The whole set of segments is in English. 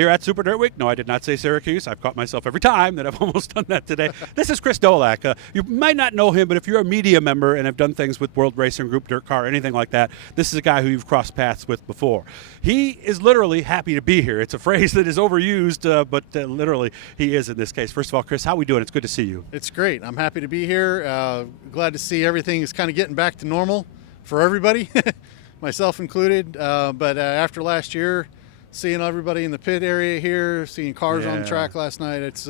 here at Super Dirt Week. No, I did not say Syracuse. I've caught myself every time that I've almost done that today. This is Chris Dolack. You might not know him, but if you're a media member and have done things with World Racing Group, Dirt Car, anything like that, this is a guy who you've crossed paths with before. He is literally happy to be here. It's a phrase that is overused, but literally he is in this case. First of all, Chris, how are we doing? It's good to see you. It's great. I'm happy to be here. Glad to see everything is kind of getting back to normal for everybody, myself included. But after last year, seeing everybody in the pit area here, seeing cars on the track last night, it's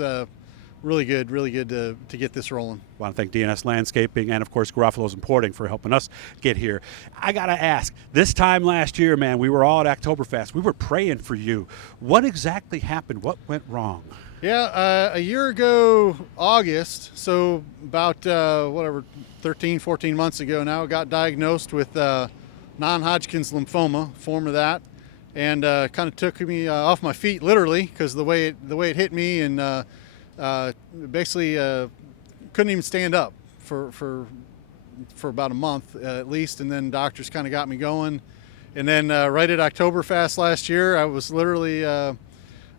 really good to get this rolling. I want to thank DNS Landscaping and, of course, Garofalo's Importing for helping us get here. I got to ask, this time last year, man, we were all at Oktoberfest. We were praying for you. What exactly happened? What went wrong? Yeah, a year ago, August, so about 13, 14 months ago now, I got diagnosed with non-Hodgkin's lymphoma, form of that, and kind of took me off my feet literally because the way it hit me, and basically couldn't even stand up for about a month at least, and then doctors kind of got me going, and then right at Oktoberfest last year, I was literally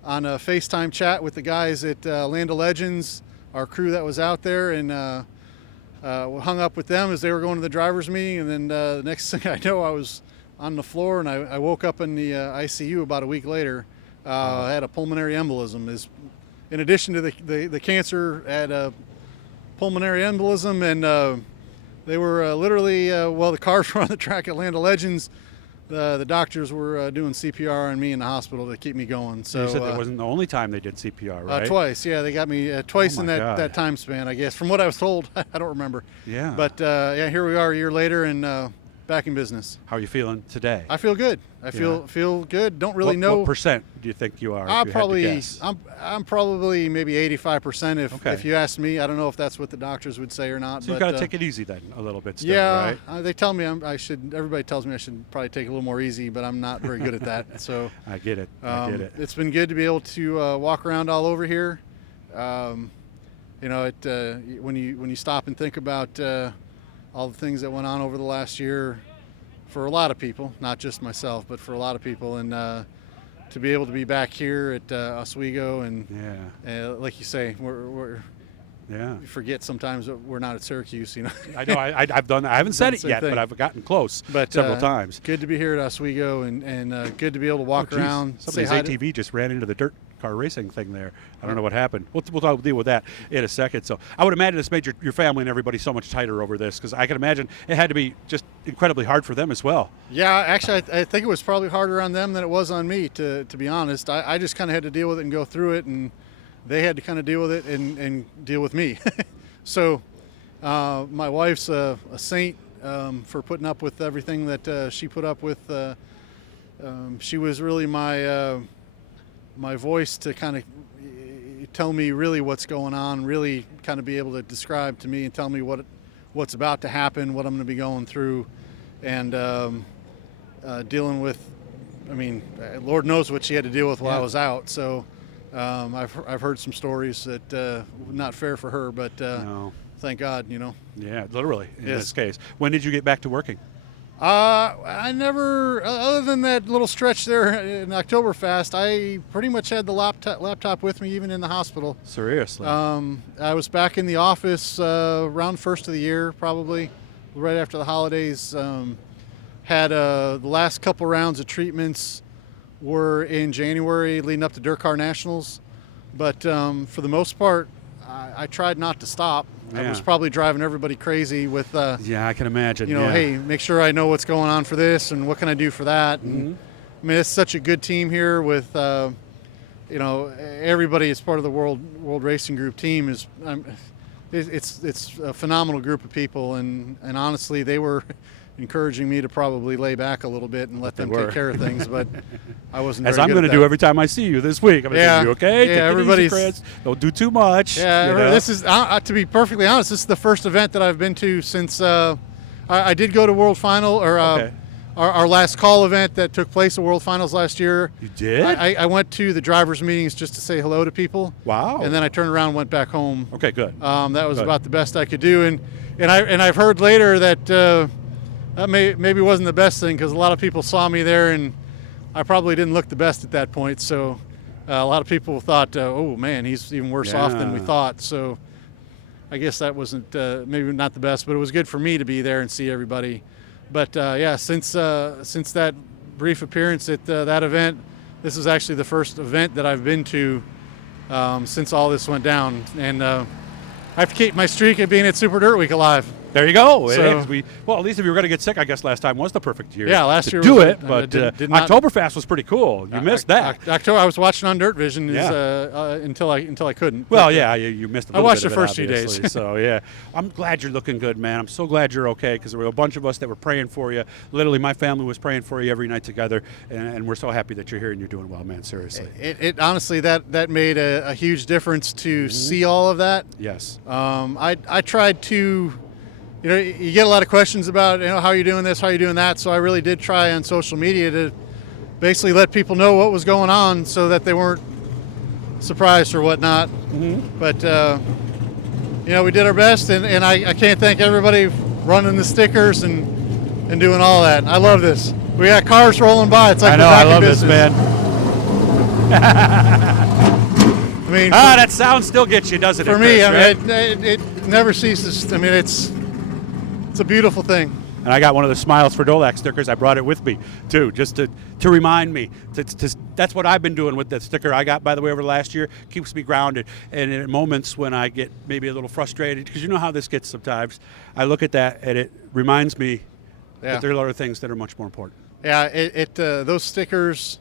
on a FaceTime chat with the guys at Land of Legends, our crew that was out there, and hung up with them as they were going to the driver's meeting, and then the next thing I know, I was on the floor, and I woke up in the ICU about a week later. I had a pulmonary embolism. In addition to the cancer, I had a pulmonary embolism, and they were literally, the cars were on the track at Land of Legends. The doctors were doing CPR on me in the hospital to keep me going. So you said that wasn't the only time they did CPR, right? Twice, yeah. They got me twice in that time span, I guess. From what I was told, I don't remember. Yeah. But here we are a year later and back in business. How are you feeling today? I feel good. I feel good. Don't really know. What percent do you think you are? I'm probably maybe 85% if you ask me. I don't know if that's what the doctors would say or not. So you got to take it easy then a little bit still, yeah, right? They tell me I should. Everybody tells me I should probably take it a little more easy, but I'm not very good at that. So I get it. I get it. It's been good to be able to walk around all over here. When you stop and think about all the things that went on over the last year for a lot of people, not just myself, but for a lot of people, and to be able to be back here at Oswego, and like you say, you forget sometimes that we're not at Syracuse, you know. I know. I've done that. I haven't said it yet, but I've gotten close several times. Good to be here at Oswego, and good to be able to walk around. Somebody's ATV just ran into the dirt car racing thing there. I don't know what happened. We'll deal with that in a second. So I would imagine it's made your family and everybody so much tighter over this, because I can imagine it had to be just incredibly hard for them as well. Yeah, actually, I think it was probably harder on them than it was on me, to be honest. I just kind of had to deal with it and go through it, and they had to kind of deal with it and deal with me. So my wife's a saint for putting up with everything that she put up with. She was really my voice to kind of tell me really what's going on, really kind of be able to describe to me and tell me what's about to happen, what I'm going to be going through, and dealing with, Lord knows what she had to deal with while I was out. So I've heard some stories that not fair for her, but no. Thank God, you know. Yeah, literally in this case. When did you get back to working? I never, other than that little stretch there in Oktoberfest, I pretty much had the laptop with me even in the hospital. Seriously? I was back in the office around first of the year, probably right after the holidays. Had the last couple rounds of treatments were in January leading up to Dirt Car Nationals. But for the most part, I tried not to stop. Yeah. I was probably driving everybody crazy with, yeah, I can imagine. Hey, make sure I know what's going on for this and what can I do for that. And it's such a good team here with, everybody as part of the World Racing Group team is, it's a phenomenal group of people. And honestly, they were encouraging me to probably lay back a little bit and let them take care of things, but I wasn't. As I'm going to do every time I see you this week. I'm going to say, you okay? Yeah, everybody's. Chris. Don't do too much. Yeah, this is to be perfectly honest. This is the first event that I've been to since I did go to World Final or our last call event that took place at World Finals last year. You did? I went to the drivers' meetings just to say hello to people. Wow. And then I turned around and went back home. Okay, good. That was about the best I could do, and I've heard later that. That maybe wasn't the best thing because a lot of people saw me there and I probably didn't look the best at that point. So A lot of people thought, oh man, he's even worse off than we Yeah. thought. So I guess that wasn't maybe not the best, but it was good for me to be there and see everybody. But yeah, since that brief appearance at that event, this is actually the first event that I've been to since all this went down, and I have to keep my streak of being at Super Dirt Week alive. There you go. So- Well, at least if you were going to get sick, I guess last time was the perfect year. Yeah, last to year do was- it. I But did not- Oktoberfest was pretty cool. You missed that. October, I was watching on Dirt Vision Yeah. until I couldn't. Well, But, yeah, you missed. A I little watched bit of the it, first few days. obviously. So yeah, I'm glad you're looking good, man. I'm so glad you're okay because there were a bunch of us that were praying for you. Literally, my family was praying for you every night together, and we're so happy that you're here and you're doing well, man. Seriously. It honestly that made a huge difference to see all of that. Yes. I tried to, you get a lot of questions about, how are you doing this, how are you doing that. So I really did try on social media to basically let people know what was going on so that they weren't surprised or whatnot. But, we did our best, and I can't thank everybody running the stickers and doing all that. I love this. We got cars rolling by. It's like I know. we're back I love in this, business. man. I mean, That sound still gets you, doesn't it? for me, Chris, I right? mean, it never ceases. I mean, it's a beautiful thing. And I got one of the Smiles for Dolack stickers. I brought it with me, too, just to remind me. That's what I've been doing with that sticker I got, by the way, over the last year. Keeps me grounded. And in moments when I get maybe a little frustrated, because you know how this gets sometimes, I look at that and it reminds me Yeah. that there are other things that are much more important. Yeah, those stickers,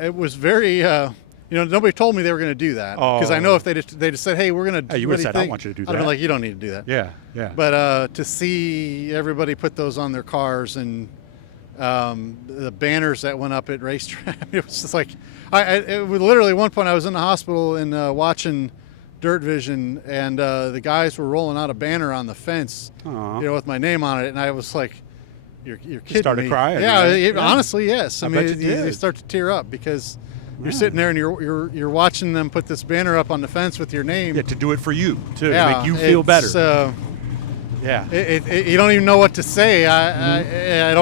it was very, nobody told me they were going to do that. Because I know if they just said, hey, we're going to Hey, you what would've do said, I don't think? want you to do I'd have that. been like, you don't need to do that. Yeah, yeah. But to see everybody put those on their cars and the banners that went up at racetrack, it was just like, it was literally at one point I was in the hospital and watching Dirt Vision, and the guys were rolling out a banner on the fence, Aw. with my name on it, and I was like, you're kidding started me. crying, Yeah, right? it, Yeah. honestly, yes. I I mean, bet you you did. start to tear up because you're Yeah. sitting there and you're watching them put this banner up on the fence with your name. Yeah, to do it for you, too, Yeah, to make you feel it's, better. Yeah. You don't even know what to say. I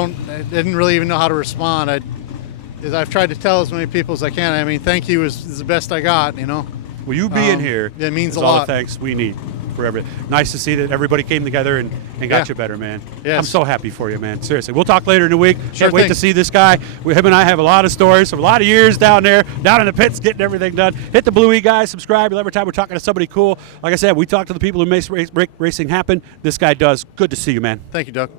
didn't really even know how to respond. I've tried to tell as many people as I can. I mean, thank you is the best I got. Well, you being here it means is a all lot. the thanks we need for everything. Nice to see that everybody came together and got Yeah. you better, man. Yes. I'm so happy for you, man. Seriously. We'll talk later in the week. Sure Can't wait thing. to see this guy. Him and I have a lot of stories from a lot of years down there, down in the pits, getting everything done. Hit the Blue E guys, subscribe. Every time we're talking to somebody cool. Like I said, we talk to the people who make racing happen. This guy does. Good to see you, man. Thank you, Doug.